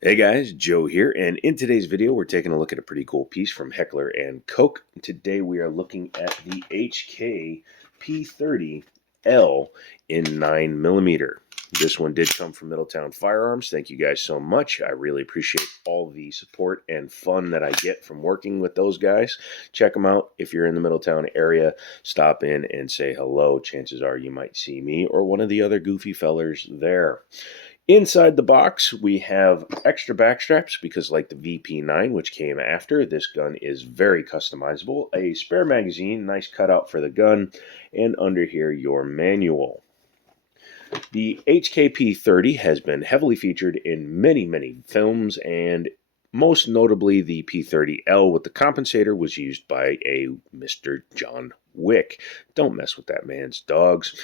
Hey guys, Joe here, and in today's video we're taking a look at a pretty cool piece from Heckler & Koch. Today we are looking at the HK P30L in 9mm. This one did come from Middletown Firearms. Thank you guys so much. I really appreciate all the support and fun that I get from working with those guys. Check them out. If you're in the Middletown area, stop in and say hello. Chances are you might see me or one of the other goofy fellers there. Inside the box, we have extra back straps because like the VP9, which came after, this gun is very customizable. A spare magazine, nice cutout for the gun, and under here, your manual. The HK P30 has been heavily featured in many films, and most notably the P30L with the compensator was used by a Mr. John Wick. Don't mess with that man's dogs.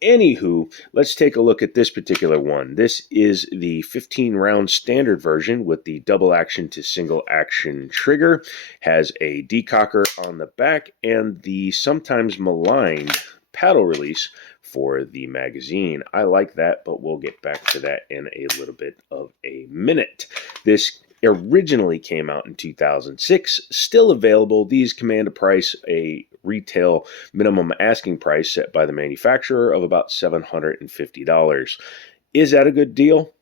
Anywho, let's take a look at this particular one. This is the 15-round standard version with the double action to single action trigger. Has a decocker on the back and the sometimes maligned paddle release for the magazine. I like that, but we'll get back to that in a little bit of a minute. This originally came out in 2006, still available. These command a price, a retail minimum asking price set by the manufacturer of about $750. Is that a good deal?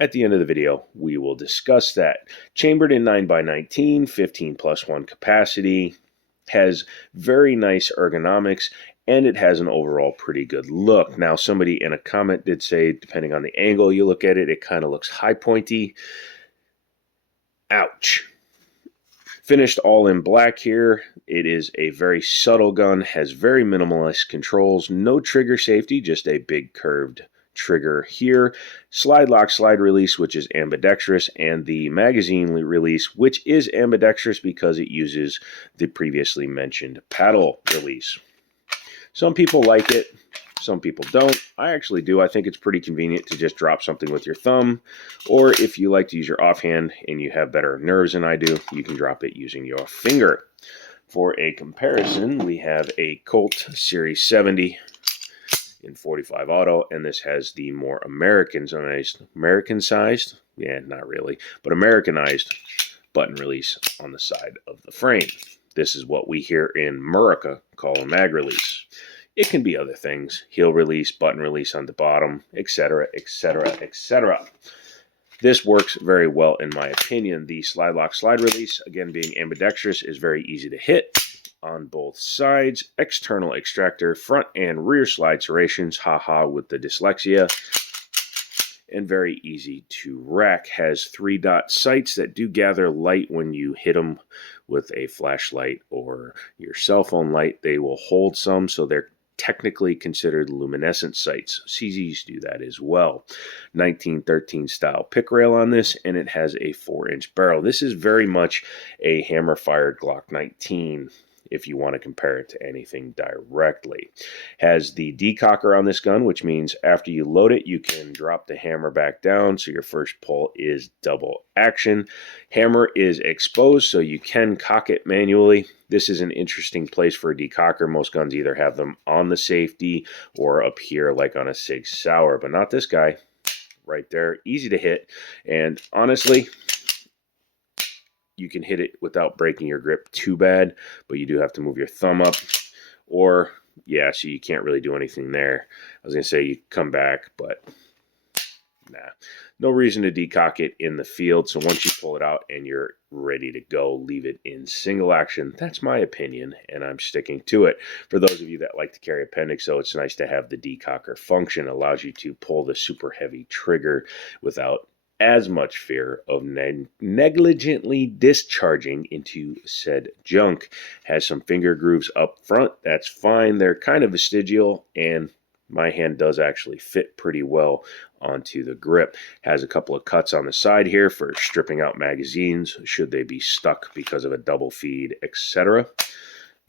At the end of the video, we will discuss that. Chambered in 9x19, 15+1 capacity, has very nice ergonomics, and it has an overall pretty good look. Now, somebody in a comment did say, depending on the angle you look at it, it kind of looks high pointy. Ouch. Finished all in black here. It is a very subtle gun, has very minimalist controls, no trigger safety, just a big curved trigger here. Slide lock, slide release, which is ambidextrous, and the magazine release, which is ambidextrous because it uses the previously mentioned paddle release. Some people like it, some people don't. I actually do. I think it's pretty convenient to just drop something with your thumb, or if you like to use your offhand and you have better nerves than I do, you can drop it using your finger. For a comparison, we have a Colt Series 70 in 45 auto, and this has the more Americanized, yeah, not really, but Americanized button release on the side of the frame. This is what we here in America call a mag release. It can be other things, heel release, button release on the bottom, etc., etc., etc. This works very well in my opinion. The slide lock, slide release, again being ambidextrous, is very easy to hit on both sides. External extractor, front and rear slide serrations, haha with the dyslexia. And very easy to rack. Has 3-dot sights that do gather light when you hit them with a flashlight or your cell phone light. They will hold some, so they're technically considered luminescent sights. CZs do that as well. 1913 style pick rail on this, and it has a 4-inch barrel. This is very much a hammer-fired Glock 19. If you want to compare it to anything directly. Has the decocker on this gun, which means after you load it, you can drop the hammer back down, so your first pull is double action. Hammer is exposed, so you can cock it manually. This is an interesting place for a decocker. Most guns either have them on the safety or up here like on a Sig Sauer, but not this guy. Right there, easy to hit, and honestly, you can hit it without breaking your grip too bad, but you do have to move your thumb up, or, yeah, so you can't really do anything there. I was going to say you come back, but nah. No reason to decock it in the field, so once you pull it out and you're ready to go, leave it in single action. That's my opinion, and I'm sticking to it. For those of you that like to carry appendix, though, it's nice to have the decocker function. It allows you to pull the super heavy trigger without as much fear of negligently discharging into said junk. Has some finger grooves up front. That's fine. They're kind of vestigial, and my hand does actually fit pretty well onto the grip. Has a couple of cuts on the side here for stripping out magazines should they be stuck because of a double feed, etc.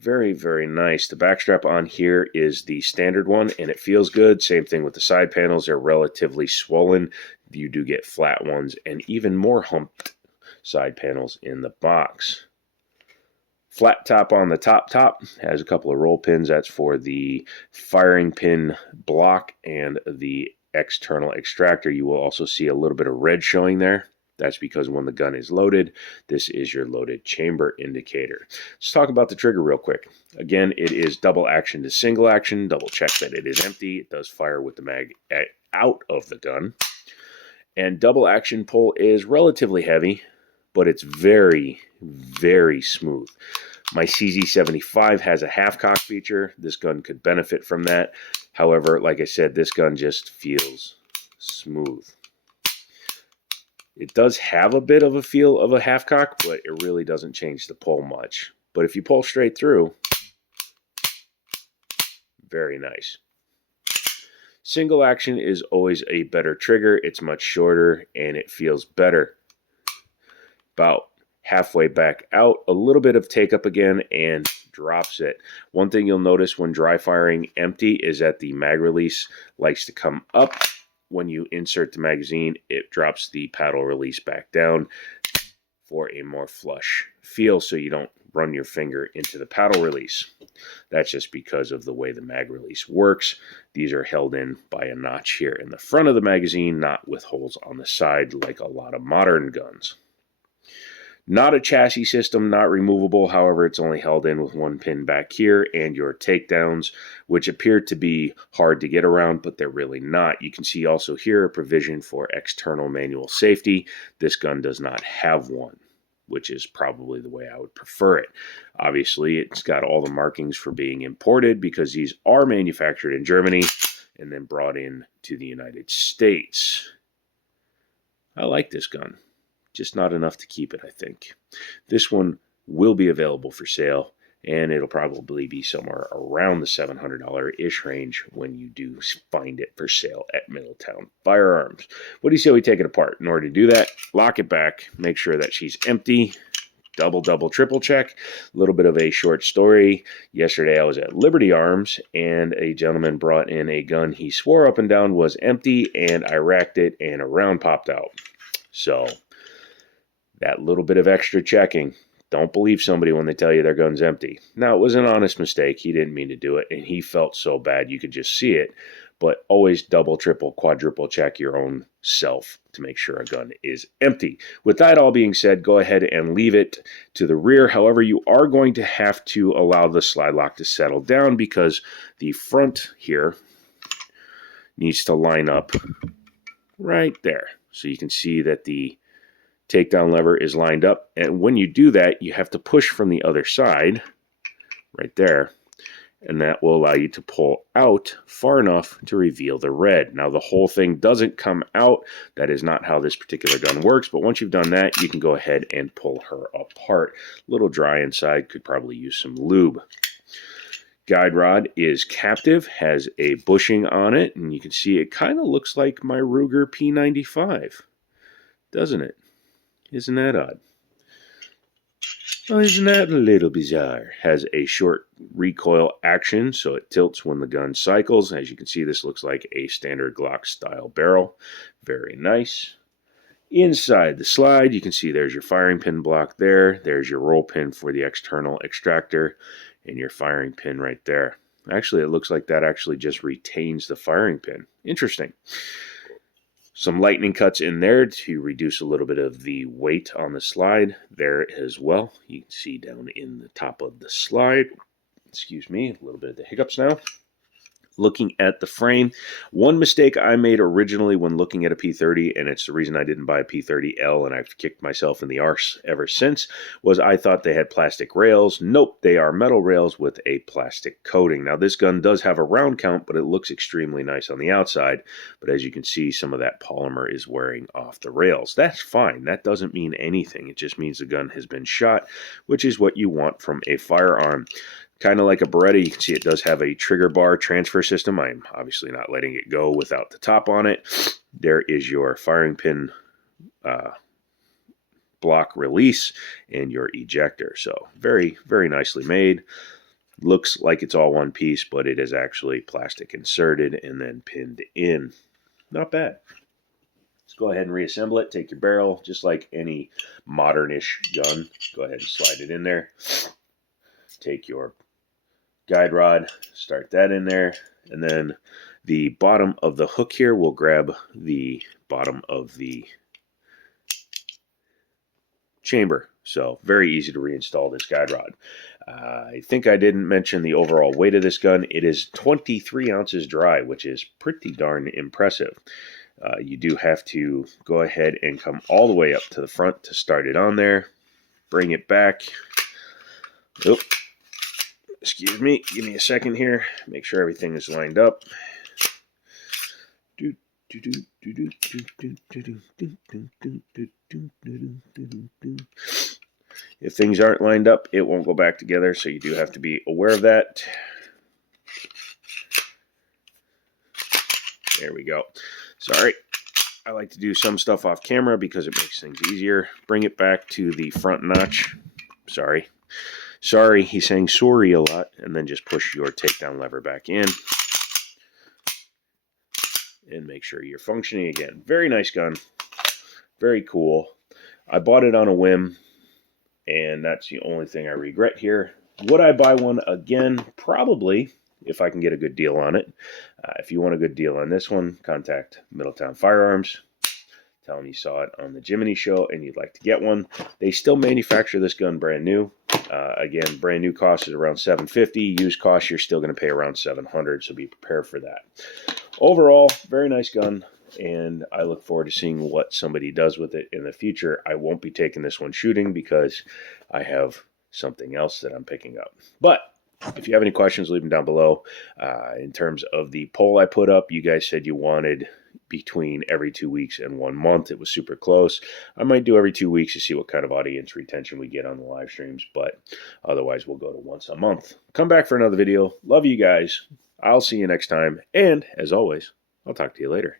Very, very nice. The backstrap on here is the standard one, and it feels good. Same thing with the side panels. They're relatively swollen. You do get flat ones and even more humped side panels in the box. Flat top on the top has a couple of roll pins. That's for the firing pin block and the external extractor. You will also see a little bit of red showing there. That's because when the gun is loaded, this is your loaded chamber indicator. Let's talk about the trigger real quick. Again, it is double action to single action. Double check that it is empty. It does fire with the mag out of the gun. And double action pull is relatively heavy, but it's very, very smooth. My CZ75 has a half cock feature. This gun could benefit from that. However, like I said, this gun just feels smooth. It does have a bit of a feel of a half cock, but it really doesn't change the pull much. But if you pull straight through, very nice. Single action is always a better trigger. It's much shorter and it feels better. About halfway back out, a little bit of take up again and drops it. One thing you'll notice when dry firing empty is that the mag release likes to come up. When you insert the magazine, it drops the paddle release back down for a more flush feel so you don't run your finger into the paddle release. That's just because of the way the mag release works. These are held in by a notch here in the front of the magazine, not with holes on the side like a lot of modern guns. Not a chassis system, not removable. However, it's only held in with one pin back here, and your takedowns, which appear to be hard to get around, but they're really not. You can see also here a provision for external manual safety. This gun does not have one, which is probably the way I would prefer it. Obviously, it's got all the markings for being imported because these are manufactured in Germany and then brought in to the United States. I like this gun. Just not enough to keep it, I think. This one will be available for sale, and it'll probably be somewhere around the $700-ish range when you do find it for sale at Middletown Firearms. What do you say we take it apart? In order to do that, lock it back, make sure that she's empty, double, triple check. A little bit of a short story. Yesterday I was at Liberty Arms, and a gentleman brought in a gun he swore up and down was empty, and I racked it, and a round popped out. So that little bit of extra checking. Don't believe somebody when they tell you their gun's empty. Now, it was an honest mistake. He didn't mean to do it, and he felt so bad you could just see it. But always double, triple, quadruple check your own self to make sure a gun is empty. With that all being said, go ahead and leave it to the rear. However, you are going to have to allow the slide lock to settle down because the front here needs to line up right there. So you can see that the takedown lever is lined up, and when you do that, you have to push from the other side, right there, and that will allow you to pull out far enough to reveal the red. Now, the whole thing doesn't come out. That is not how this particular gun works, but once you've done that, you can go ahead and pull her apart. A little dry inside, could probably use some lube. Guide rod is captive, has a bushing on it, and you can see it kind of looks like my Ruger P95, doesn't it? Isn't that odd? Oh, isn't that a little bizarre? Has a short recoil action, so it tilts when the gun cycles. As you can see, this looks like a standard Glock style barrel. Very nice. Inside the slide, you can see there's your firing pin block there. There's your roll pin for the external extractor and your firing pin right there. Actually, it looks like that actually just retains the firing pin. Interesting. Some lightning cuts in there to reduce a little bit of the weight on the slide there as well. You can see down in the top of the slide. Excuse me, a little bit of the hiccups now. Looking at the frame, one mistake I made originally when looking at a P30, and it's the reason I didn't buy a P30L, and I've kicked myself in the arse ever since, was I thought they had plastic rails. Nope, they are metal rails with a plastic coating. Now, this gun does have a round count, but it looks extremely nice on the outside. But as you can see, some of that polymer is wearing off the rails. That's fine. That doesn't mean anything. It just means the gun has been shot, which is what you want from a firearm. Kind of like a Beretta, you can see it does have a trigger bar transfer system. I'm obviously not letting it go without the top on it. There is your firing pin block release and your ejector. So very, very nicely made. Looks like it's all one piece, but it is actually plastic inserted and then pinned in. Not bad. Let's go ahead and reassemble it. Take your barrel, just like any modern-ish gun. Go ahead and slide it in there. Take your guide rod, start that in there, and then the bottom of the hook here will grab the bottom of the chamber. So very easy to reinstall this guide rod. I think I didn't mention the overall weight of this gun. It is 23 ounces dry, which is pretty darn impressive. You do have to go ahead and come all the way up to the front to start it on there. Bring it back. Oh, excuse me. Give me a second here. Make sure everything is lined up. If things aren't lined up, it won't go back together, so you do have to be aware of that. There we go. Sorry. I like to do some stuff off camera because it makes things easier. Bring it back to the front notch. Sorry. Sorry, he's saying sorry a lot. And then just push your takedown lever back in. And make sure you're functioning again. Very nice gun. Very cool. I bought it on a whim. And that's the only thing I regret here. Would I buy one again? Probably, if I can get a good deal on it. If you want a good deal on this one, contact Middletown Firearms. Tell them you saw it on the Jiminy Show and you'd like to get one. They still manufacture this gun brand new. Again, brand new cost is around $750. Used cost, you're still going to pay around $700, so be prepared for that. Overall, very nice gun, and I look forward to seeing what somebody does with it in the future. I won't be taking this one shooting because I have something else that I'm picking up. But if you have any questions, leave them down below. In terms of the poll I put up, you guys said you wanted between every 2 weeks and 1 month. It was super close. I might do every 2 weeks to see what kind of audience retention we get on the live streams, but otherwise we'll go to once a month. Come back for another video. Love you guys. I'll see you next time, and as always, I'll talk to you later.